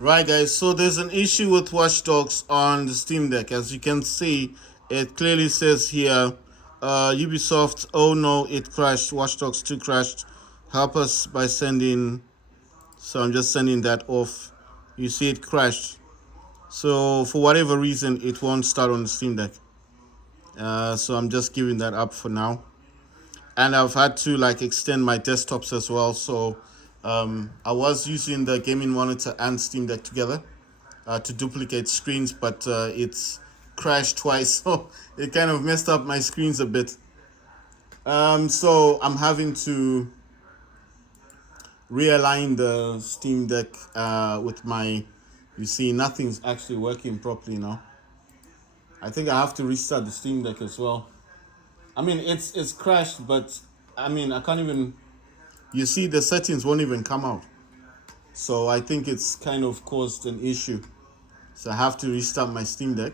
Right, guys. So there's an issue with Watch Dogs on the Steam Deck. As you can see, it clearly says here, Ubisoft. Oh no, it crashed. Watch Dogs 2 crashed. Help us by sending. So I'm just sending that off. You see, it crashed. So for whatever reason, it won't start on the Steam Deck. So I'm just giving that up for now. And I've had to like extend my desktops as well. So I was using the gaming monitor and Steam Deck together to duplicate screens, but it's crashed twice, so it kind of messed up my screens a bit. So I'm having to realign the Steam Deck with my. You see, nothing's actually working properly now. I think I have to restart the Steam Deck as well. I mean, it's crashed, but I mean, I can't even. You see, the settings won't even come out. So I think it's kind of caused an issue. So I have to restart my Steam Deck.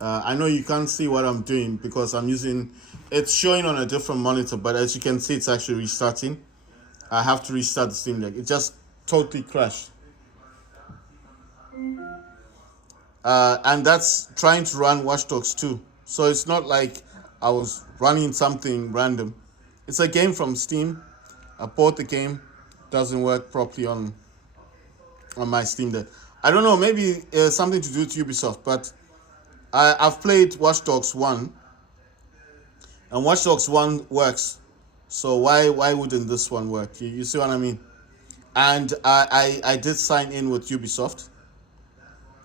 I know you can't see what I'm doing because I'm using. It's showing on a different monitor, but as you can see, it's actually restarting. I have to restart the Steam Deck. It just totally crashed. And that's trying to run Watch Dogs 2. So it's not like I was running something random. It's a game from Steam. I bought the game. Doesn't work properly on my Steam Deck. I don't know. Maybe something to do with Ubisoft, but I've played Watch Dogs 1, and Watch Dogs 1 works. So why wouldn't this one work? You see what I mean? And I did sign in with Ubisoft,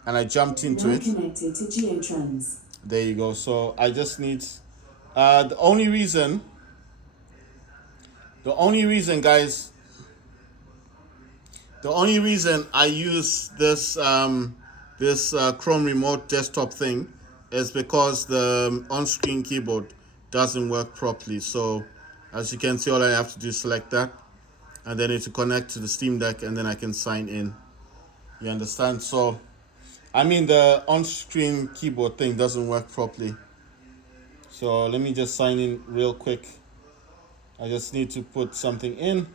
and I jumped into it. Connected to Geotrends. There you go. So I just need the only reason, guys, the only reason I use this Chrome remote desktop thing is because the on-screen keyboard doesn't work properly. So as you can see, all I have to do is select that, and then it's to connect to the Steam Deck, and then I can sign in. You understand? So I mean, the on-screen keyboard thing doesn't work properly. So let me just sign in real quick. I just need to put something in,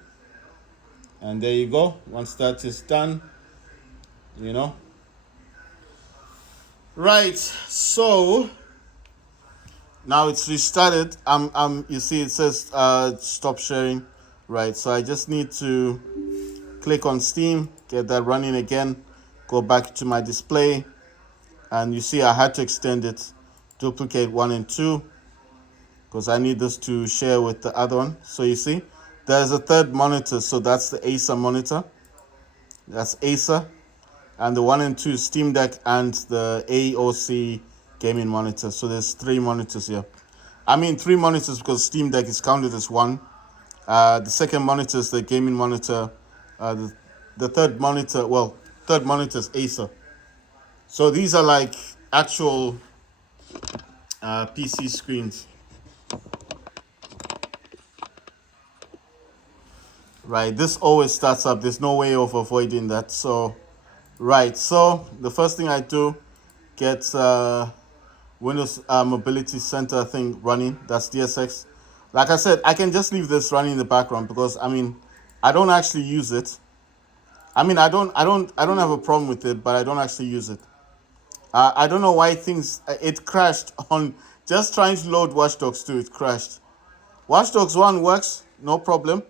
and there you go. Once that is done, you know. Right. So now it's restarted. You see it says stop sharing. Right. So I just need to click on Steam, get that running again, go back to my display, and you see I had to extend it, duplicate 1 and 2, because I need this to share with the other one. So you see, there's a third monitor, so that's the Acer monitor. That's Acer. And the 1 and 2 Steam Deck and the AOC gaming monitor. So there's 3 monitors here. I mean 3 monitors because Steam Deck is counted as 1. The second monitor is the gaming monitor. The third monitor, third monitor is Acer. So these are like actual PC screens. Right, this always starts up. There's no way of avoiding that. So, right, so the first thing I do, get Windows Mobility Center thing running. That's DSX. Like I said, I can just leave this running in the background because I mean, I don't actually use it. I mean, I don't have a problem with it, but I don't actually use it. I don't know why it crashed on just trying to load Watch Dogs 2. It crashed. Watch Dogs 1 works, no problem.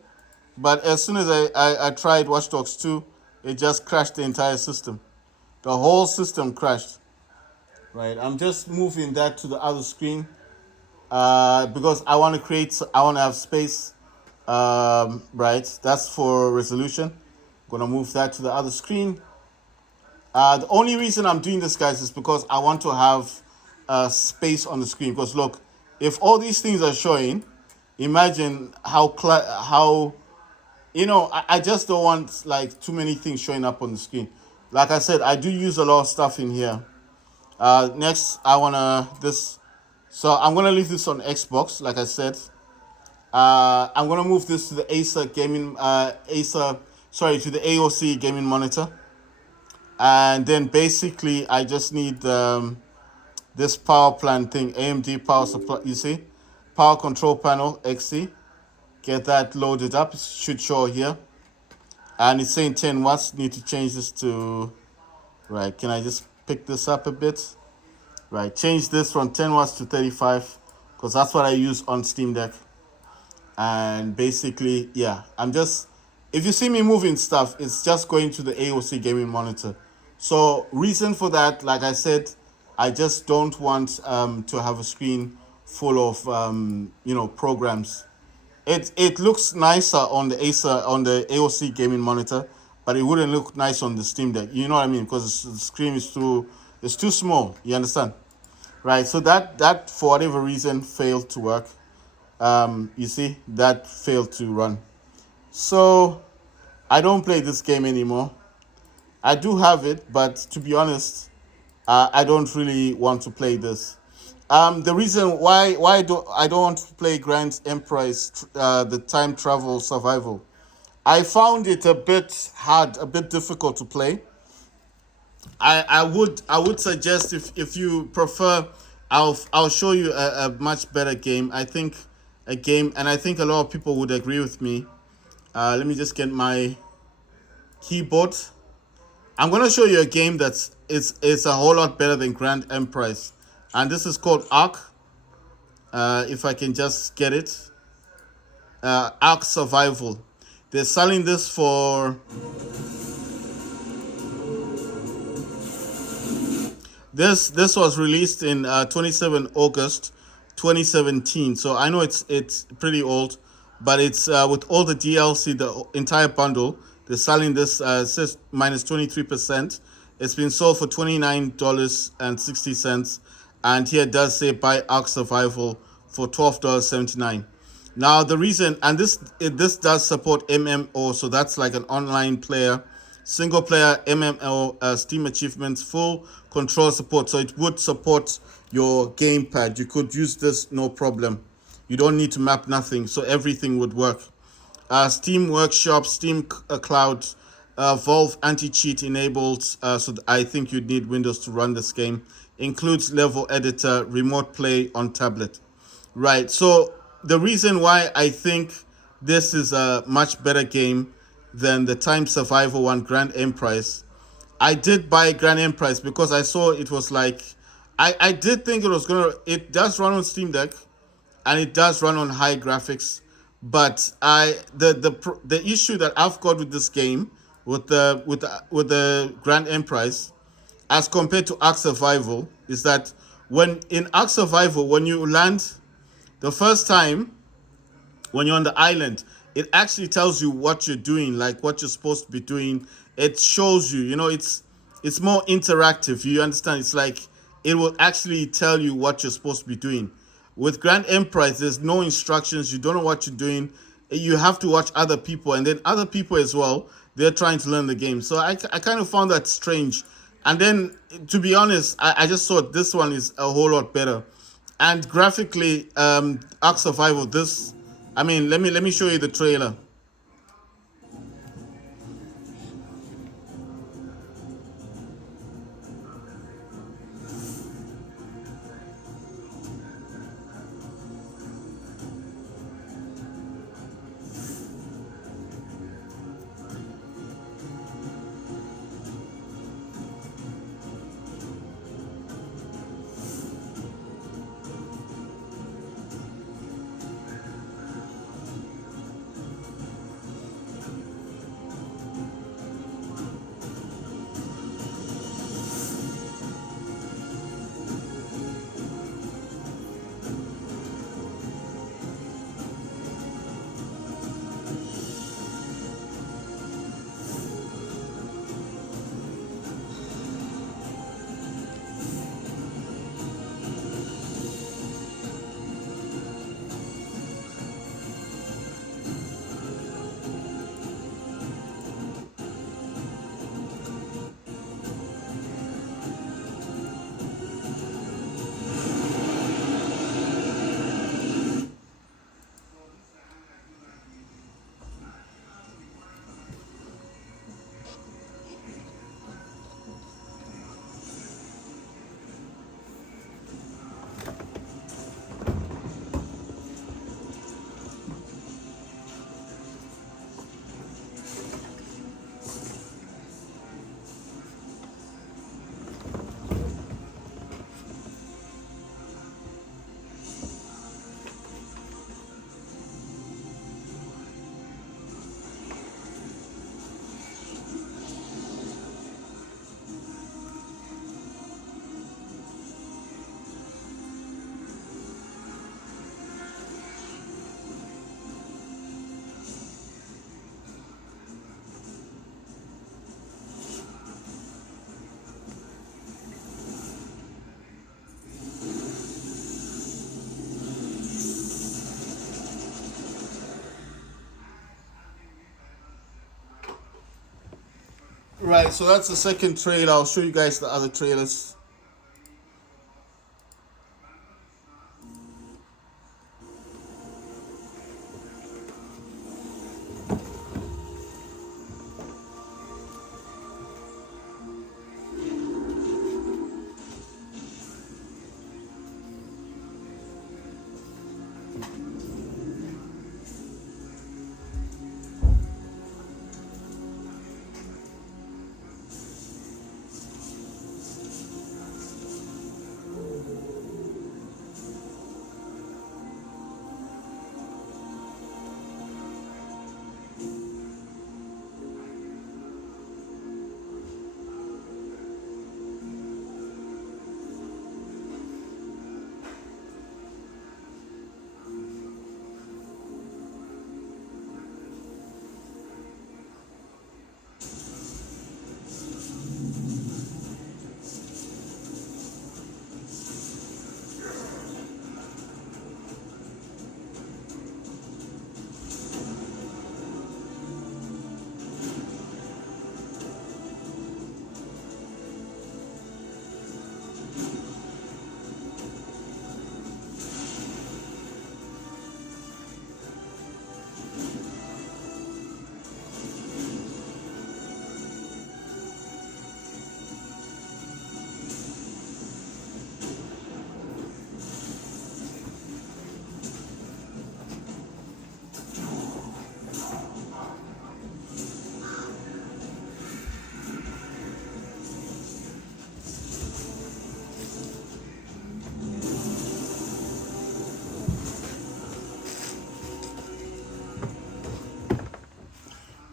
But as soon as I tried Watch Dogs 2, it just crashed the entire system. The whole system crashed. Right, I'm just moving that to the other screen because I want to have space. Right, that's for resolution. I'm gonna move that to the other screen. The only reason I'm doing this, guys, is because I want to have space on the screen. Because look, if all these things are showing, imagine how I just don't want like too many things showing up on the screen. Like I said, I do use a lot of stuff in here. Next, so I'm gonna leave this on Xbox. Like I said, I'm gonna move this to the Acer gaming, to the AOC gaming monitor, and then basically I just need this power plant thing, AMD power supply. You see, power control panel XC. Get that loaded up. It should show here. and it's saying 10 watts. Need to change this to, right. Can I just pick this up a bit? Right, change this from 10 watts to 35 because that's what I use on Steam Deck. And basically, yeah, I'm just, if you see me moving stuff, it's just going to the AOC gaming monitor. So reason for that, like I said, I just don't want to have a screen full of programs. It looks nicer on the Acer, on the AOC gaming monitor, but it wouldn't look nice on the Steam Deck. You know what I mean? Because the screen is too, it's too small. You understand? Right. So that for whatever reason failed to work. You see, that failed to run. So I don't play this game anymore. I do have it, but to be honest, I don't really want to play this. The reason why I don't want to play Grand Emprise, the time travel survival, I found it a bit hard, a bit difficult to play. I would suggest, if you prefer, I'll show you a much better game. I think a game, and I think a lot of people would agree with me. Let me just get my keyboard. I'm gonna show you a game that's it's a whole lot better than Grand Emprise, and this is called Ark. If I can just get it, Ark Survival. They're selling this for, this was released in 27 August 2017. So I know it's pretty old, but it's with all the DLC, the entire bundle. They're selling this, says minus 23%. It's been sold for $29.60, and here it does say buy Ark Survival for $12.79. Now the reason, and this does support MMO, so that's like an online player, single player MMO, Steam achievements, full control support. So it would support your gamepad. You could use this no problem. You don't need to map nothing, so everything would work. Steam Workshop, Steam Cloud, Valve anti-cheat enabled. So I think you'd need Windows to run this game. Includes level editor, remote play on tablet. Right. So the reason why I think this is a much better game than the Time Survival one, Grand Emprise. I did buy Grand Emprise because I saw it was like, I did think it was gonna, it does run on Steam Deck and it does run on high graphics, but the issue that I've got with this game, with the Grand Emprise, as compared to Ark Survival, is that when in Ark Survival, when you land the first time, when you're on the island, it actually tells you what you're doing, like what you're supposed to be doing. It shows you, it's more interactive. You understand? It's like it will actually tell you what you're supposed to be doing. With Grand Emprise, there's no instructions. You don't know what you're doing. You have to watch other people, and then other people as well. They're trying to learn the game. So I kind of found that strange. And then, to be honest, I just thought this one is a whole lot better. And graphically, Ark Survival, this, I mean, let me show you the trailer. Right, so that's the second trailer. I'll show you guys the other trailers.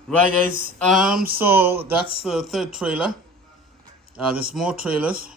Right, guys. So that's the third trailer. There's more trailers.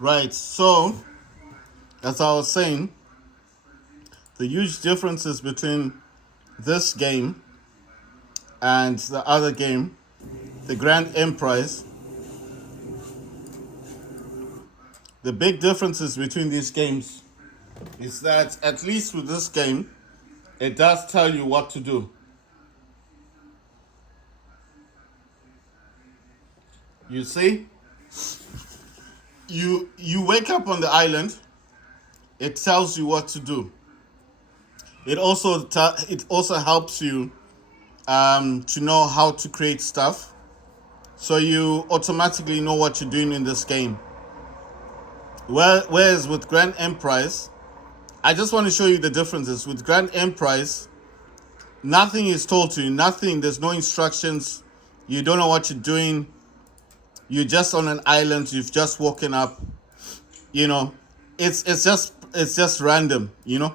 Right. So, as I was saying, the huge differences between this game and the other game, the Grand Emprise, the big differences between these games is that at least with this game, it does tell you what to do. You see, you wake up on the island, it tells you what to do. It also helps you to know how to create stuff, so you automatically know what you're doing in this game. Whereas with Grand Emprise, I just want to show you the differences. With Grand Emprise, nothing is told to you, nothing, there's no instructions, you don't know what you're doing, you're just on an island, you've just woken up, you know, it's just random, you know.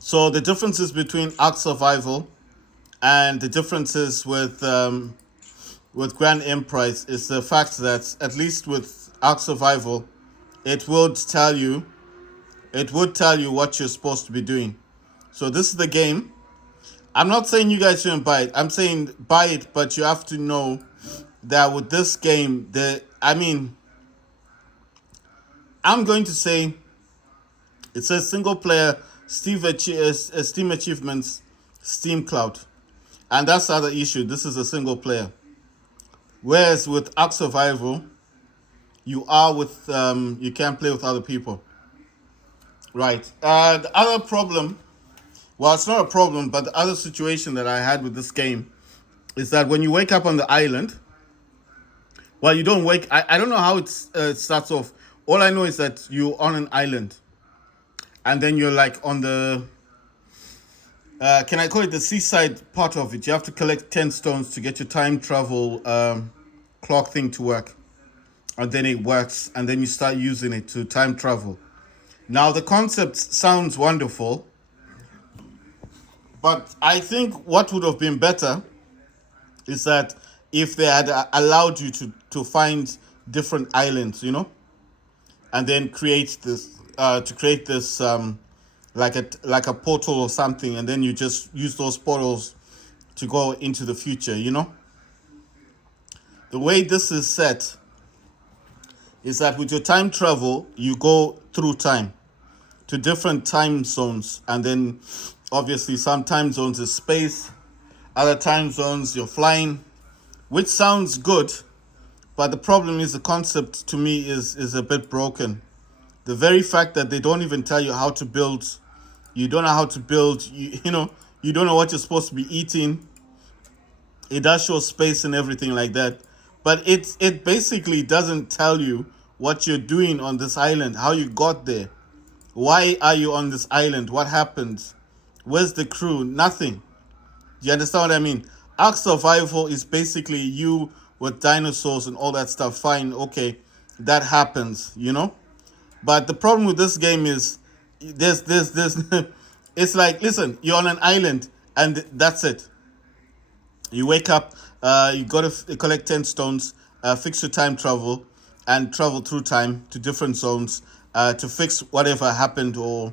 So the differences between Ark Survival and the differences with Grand Emprise is the fact that at least with Ark Survival, it would tell you what you're supposed to be doing. So this is the game. I'm not saying you guys shouldn't buy it. I'm saying buy it, but you have to know that with this game, I'm going to say it says single player Steam achievements, Steam Cloud. And that's the other issue. This is a single player. Whereas with Ark Survival, you can play with other people. Right. The other problem, well, it's not a problem, but the other situation that I had with this game is that when you wake up on the island, well, you don't wake. I don't know how it starts off. All I know is that you're on an island, and then you're like on the. Can I call it the seaside part of it? You have to collect 10 stones to get your time travel clock thing to work, and then it works, and then you start using it to time travel. Now the concept sounds wonderful, but I think what would have been better is that if they had allowed you to find different islands, you know, and then create this like a portal or something, and then you just use those portals to go into the future, you know. The way this is set is that with your time travel, you go through time to different time zones, and then obviously some time zones is space, other time zones you're flying, which sounds good, but the problem is the concept to me is a bit broken. The very fact that they don't even tell you how to build, you don't know how to build, you know, you don't know what you're supposed to be eating. It does show space and everything like that, but it basically doesn't tell you what you're doing on this island, how you got there, why are you on this island, what happened, where's the crew, nothing. Do you understand what I mean? Ark Survival is basically you with dinosaurs and all that stuff. Fine, okay, that happens, you know. But the problem with this game is there's it's like, listen, you're on an island and that's it. You wake up, you got to collect 10 stones, fix your time travel, and travel through time to different zones to fix whatever happened or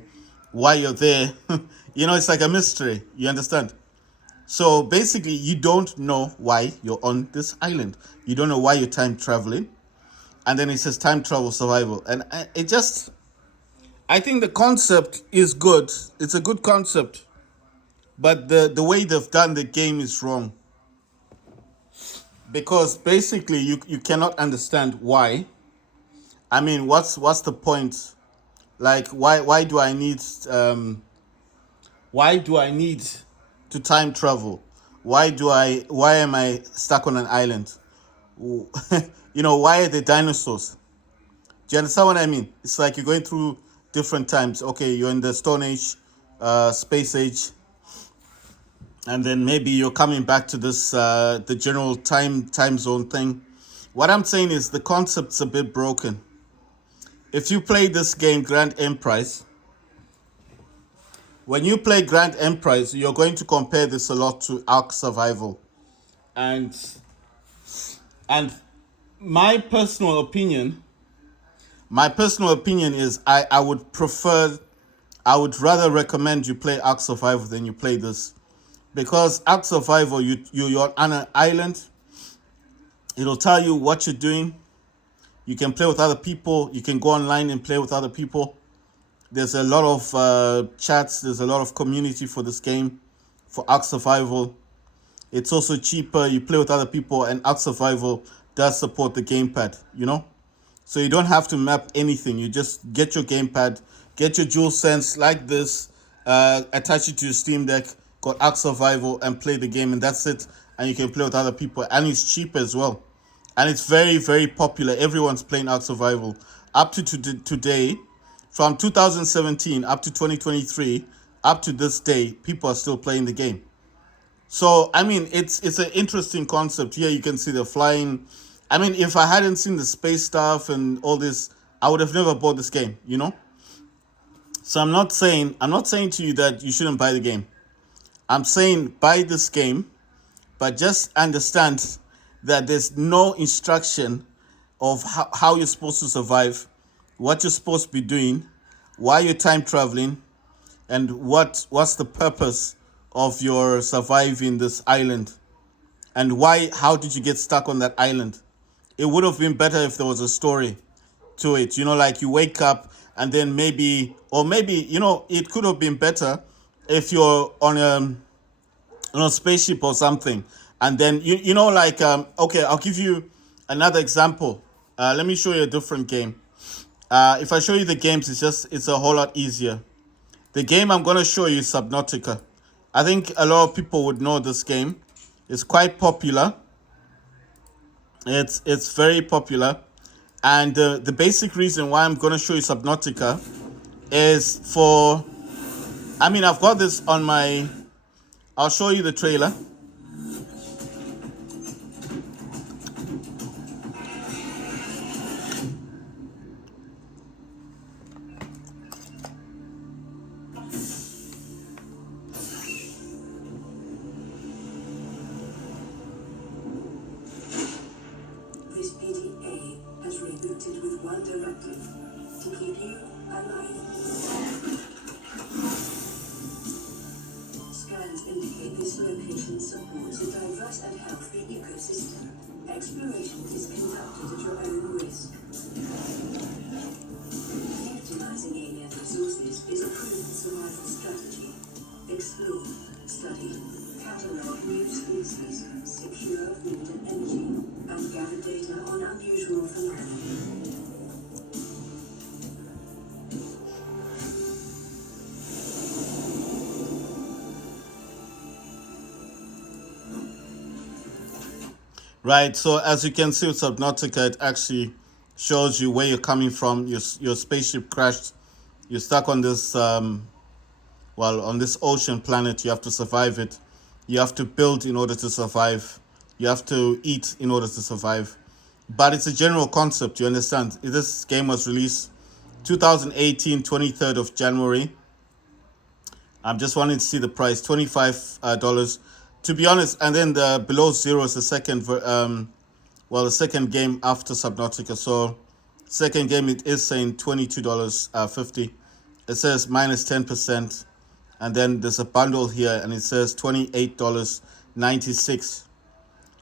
why you're there. You know, it's like a mystery. You understand? So basically, you don't know why you're on this island. You don't know why you're time traveling. And then it says time travel survival. And I think the concept is good. It's a good concept. But the way they've done the game is wrong. Because basically, you cannot understand why. I mean, what's the point? Like, why do I need to time travel? Why am I stuck on an island? You know, why are there dinosaurs? Do you understand what I mean? It's like you're going through different times. Okay, you're in the Stone Age, Space Age, and then maybe you're coming back to this the general time zone thing. What I'm saying is the concept's a bit broken. If you play this game, Grand Emprise, when you play Grand Emprise, you're going to compare this a lot to Ark Survival. And my personal opinion My personal opinion is I would prefer, I would rather recommend you play Ark Survival than you play this, because Ark Survival, you're on an island. It'll tell you what you're doing. You can play with other people. You can go online and play with other people. There's a lot of chats. There's a lot of community for this game, for Ark Survival. It's also cheaper. You play with other people, and Ark Survival does support the gamepad, you know? So you don't have to map anything. You just get your gamepad, get your DualSense like this, attach it to your Steam Deck, got Ark Survival, and play the game, and that's it. And you can play with other people, and it's cheap as well. And it's very, very popular. Everyone's playing Ark Survival. Up to today, from 2017 up to 2023, up to this day, people are still playing the game. So I mean, it's an interesting concept. Here you can see the flying. I mean, if I hadn't seen the space stuff and all this, I would have never bought this game, you know? So I'm not saying to you that you shouldn't buy the game. I'm saying buy this game, but just understand that there's no instruction of how you're supposed to survive, what you're supposed to be doing, why you're time traveling, and what's the purpose of your surviving this island, and how did you get stuck on that island. It would have been better if there was a story to it, you know, like you wake up and then maybe you know, it could have been better if you're on a spaceship or something, and then you know, like okay, I'll give you another example. Let me show you a different game. If I show you the games, it's a whole lot easier. The game I'm going to show you is Subnautica. I think a lot of people would know this game. It's quite popular. It's very popular. And the basic reason why I'm going to show you Subnautica is I mean, I've got this on my, I'll show you the trailer. This PDA has rebooted with one directive: to keep you alive. Scans indicate this location supports a diverse and healthy ecosystem. Exploration is conducted at your own risk. Utilizing alien resources is a proven survival strategy. Explore, study, catalog new species, secure food and energy, and gather data on unusual phenomena. Right, so as you can see with Subnautica, it actually shows you where you're coming from. Your spaceship crashed. You're stuck on this on this ocean planet. You have to survive it. You have to build in order to survive. You have to eat in order to survive. But it's a general concept, you understand? This game was released 2018, 23rd of January. I'm just wanting to see the price, $25. To be honest, and then the below zero is the the second game after Subnautica. So second game, it is saying $22.50. It says minus 10%. And then there's a bundle here and it says $28.96.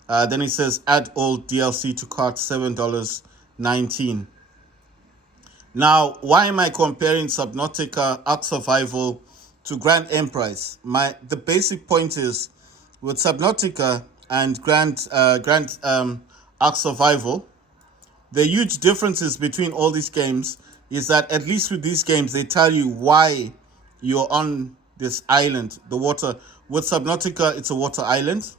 Then it says add all DLC to cart, $7.19. Now, why am I comparing Subnautica, Ark Survival to Grand Emprise? The basic point is, with Subnautica and Grand Ark Survival, the huge differences between all these games is that at least with these games, they tell you why you're on this island, the water. With Subnautica, it's a water island.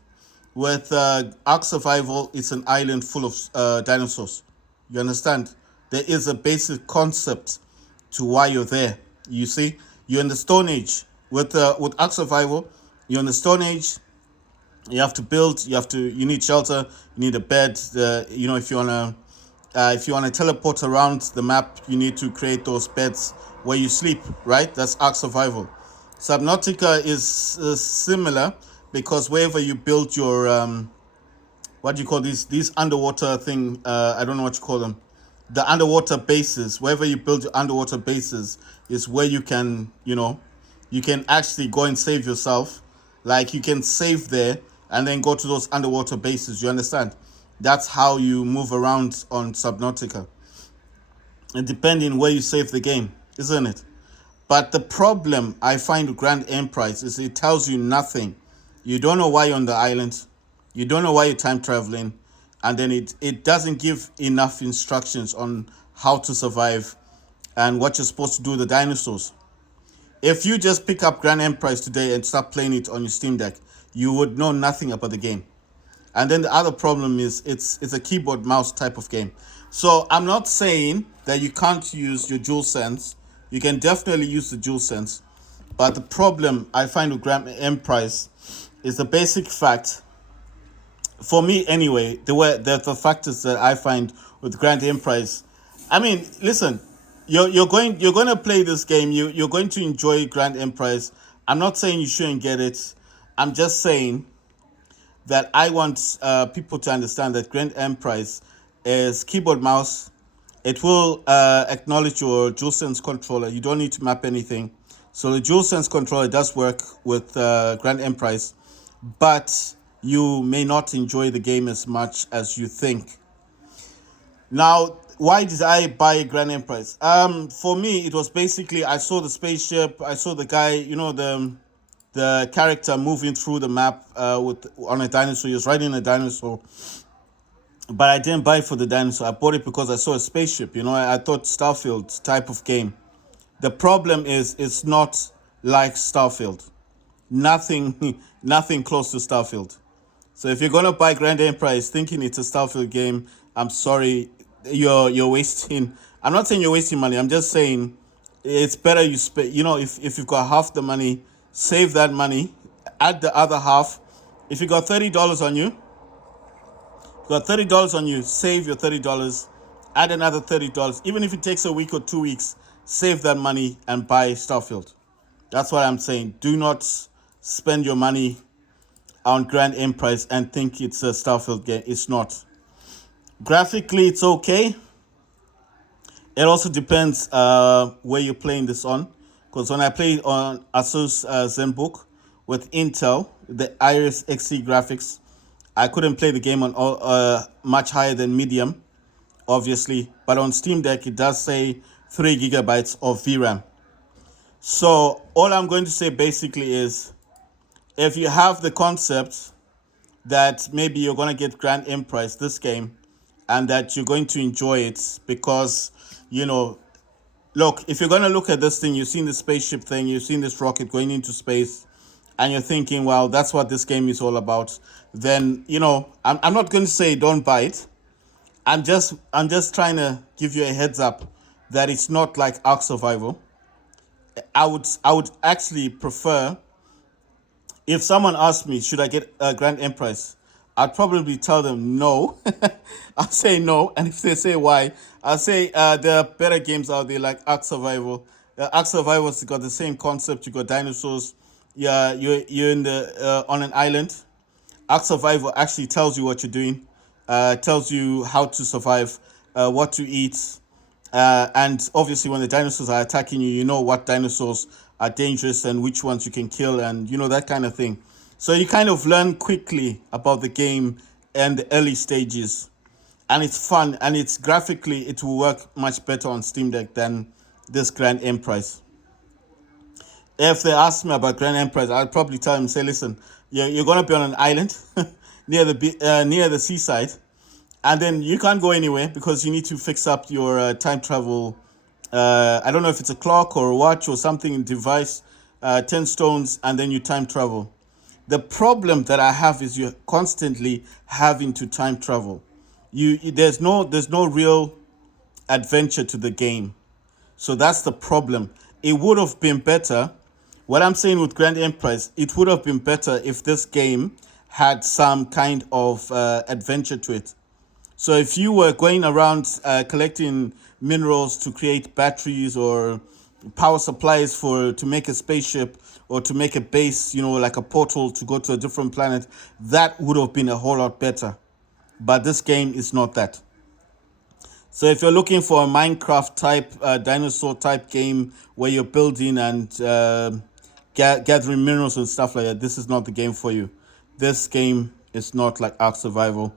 With Ark Survival, it's an island full of dinosaurs. You understand? There is a basic concept to why you're there. You see, you're in the Stone Age. With Ark Survival, you're in the Stone Age. You have to build. You need shelter. You need a bed. You know, if you wanna teleport around the map, you need to create those beds where you sleep. Right? That's Ark Survival. Subnautica is similar, because wherever you build your what do you call these underwater thing? I don't know what you call them. the underwater bases, wherever you build your underwater bases, is where you can, you can actually go and save yourself. Like you can save there and then go to those underwater bases. You understand? That's how you move around on Subnautica. And depending where you save the game, isn't it? But the problem I find with Grand Emprise is it tells you nothing. You don't know why you're on the island. You don't know why you're time traveling. And then it doesn't give enough instructions on how to survive and what you're supposed to do with the dinosaurs. If you just pick up Grand Emprise today and start playing it on your Steam Deck, you would know nothing about the game. And then the other problem is it's a keyboard mouse type of game. So I'm not saying that you can't use your DualSense. You can definitely use the DualSense. But the problem I find with Grand Emprise is the basic fact, for me anyway, the factors that I find with Grand Emprise. I mean, listen, you're going to play this game. You're going to enjoy Grand Emprise. I'm not saying you shouldn't get it. I'm just saying that I want people to understand that Grand Emprise is keyboard mouse. It will acknowledge your DualSense controller. You don't need to map anything. So the DualSense controller does work with Grand Emprise, but you may not enjoy the game as much as you think. Now, why did I buy Grand Emprise? For me, it was basically I saw the spaceship, I saw the guy, the character moving through the map on a dinosaur. He was riding a dinosaur, but I didn't buy it for the dinosaur. I bought it because I saw a spaceship. I thought Starfield type of game. The problem is it's not like Starfield. Nothing, nothing close to Starfield. So if you're gonna buy Grand Emprise thinking it's a Starfield game, I'm sorry, you're wasting. I'm not saying you're wasting money. I'm just saying it's better you spend. If you've got half the money, save that money, add the other half. If you got $30 on you, save your $30, add another $30. Even if it takes a week or 2 weeks, save that money and buy Starfield. That's what I'm saying. Do not spend your money on Grand Emprise and think it's a Starfield game. It's not. Graphically, it's okay. It also depends where you're playing this on. Because when I played on Asus ZenBook with Intel, the Iris Xe graphics, I couldn't play the game on much higher than medium, obviously. But on Steam Deck, it does say 3 gigabytes of VRAM. So all I'm going to say basically is, if you have the concept that maybe you're going to get Grand Emprise, this game, and that you're going to enjoy it because, look, if you're going to look at this thing, you've seen the spaceship thing, you've seen this rocket going into space, and you're thinking, well, that's what this game is all about, then, I'm not going to say don't buy it. I'm just trying to give you a heads up that it's not like Ark Survival. I would actually prefer, if someone asked me, should I get a Grand Emprise, I'd probably tell them no. I'll say no. And if they say why, I'll say there are better games out there like Ark Survival. Ark Survival's got the same concept. You got dinosaurs. Yeah, you're in the on an island. Ark Survival actually tells you what you're doing, tells you how to survive, what to eat. And obviously when the dinosaurs are attacking you, you know what dinosaurs are dangerous and which ones you can kill and that kind of thing. So you kind of learn quickly about the game and the early stages. And it's fun, and it's graphically, it will work much better on Steam Deck than this Grand Emprise. If they ask me about Grand Emprise, I'd probably tell them, say, listen, you're going to be on an island near the seaside, and then you can't go anywhere because you need to fix up your time travel. I don't know if it's a clock or a watch or something device, 10 stones, and then you time travel. The problem that I have is you're constantly having to time travel. There's no real adventure to the game. So that's the problem. It would have been better. What I'm saying with Grand Emprise, it would have been better if this game had some kind of adventure to it. So if you were going around collecting minerals to create batteries or power supplies to make a spaceship or to make a base, like a portal to go to a different planet, that would have been a whole lot better. But this game is not that. So if you're looking for a Minecraft type dinosaur type game where you're building and gathering minerals and stuff like that, this is not the game for you. This game is not like Ark Survival.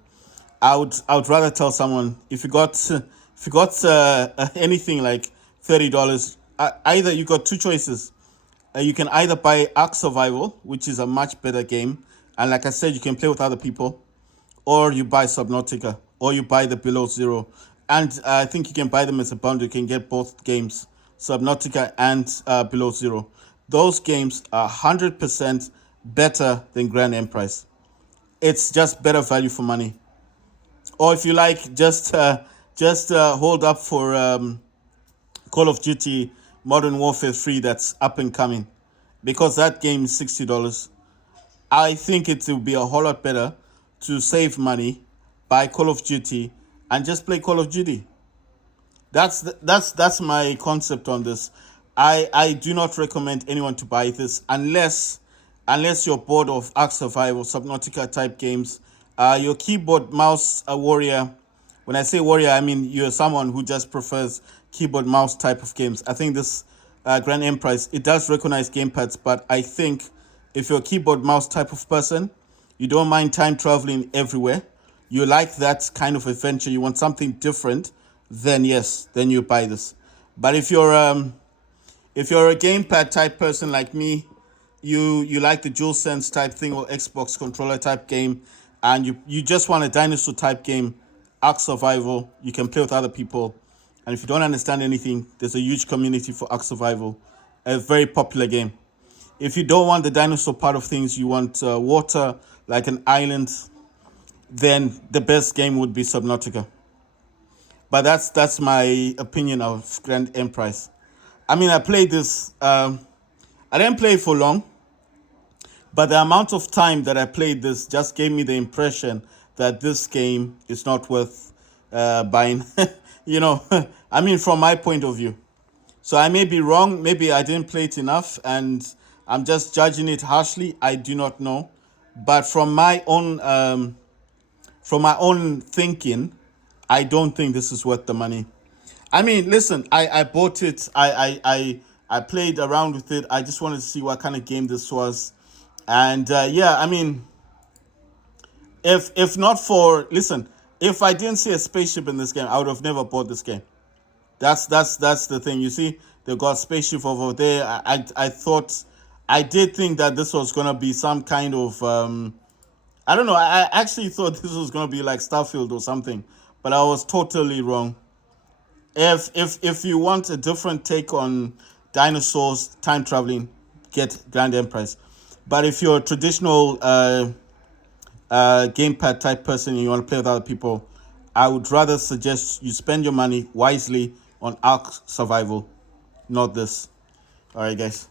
I would rather tell someone if you got anything like $30, either you got two choices. You can either buy Ark Survival, which is a much better game, and like I said, you can play with other people, or you buy Subnautica, or you buy the Below Zero. And I think you can buy them as a bundle. You can get both games, Subnautica and Below Zero. Those games are 100% better than Grand Emprise. It's just better value for money. Or if you like, just hold up for Call of Duty Modern Warfare 3 that's up and coming, because that game is $60. I think it will be a whole lot better to save money, buy Call of Duty, and just play Call of Duty. That's my concept on this. I do not recommend anyone to buy this unless you're bored of Ark Survival, Subnautica type games. Your keyboard mouse warrior. When I say warrior, I mean you're someone who just prefers keyboard mouse type of games. I think this Grand Emprise, it does recognize gamepads, but I think if you're a keyboard mouse type of person, you don't mind time traveling everywhere, you like that kind of adventure, you want something different, then yes, then you buy this. But if you're a gamepad type person like me, you like the DualSense type thing or Xbox controller type game, and you just want a dinosaur type game, Ark Survival, you can play with other people. And if you don't understand anything, there's a huge community for Ark Survival, a very popular game. If you don't want the dinosaur part of things, you want water, like an island, then the best game would be Subnautica. But that's my opinion of Grand Emprise. I mean, I played this. I didn't play it for long, but the amount of time that I played this just gave me the impression that this game is not worth buying. You know, I mean, from my point of view. So I may be wrong. Maybe I didn't play it enough, and I'm just judging it harshly. I do not know, but from my own thinking, I don't think this is worth the money. I mean, listen, I bought it. I played around with it. I just wanted to see what kind of game this was, and yeah, I mean, if not for, listen, if I didn't see a spaceship in this game, I would have never bought this game. That's the thing. You see, they got spaceship over there. I thought, I did think that this was gonna be some kind of I don't know. I actually thought this was gonna be like Starfield or something, but I was totally wrong. If you want a different take on dinosaurs, time traveling, get Grand Emprise. But if you're a traditional gamepad type person and you want to play with other people, I would rather suggest you spend your money wisely on Ark Survival, not this. All right, guys.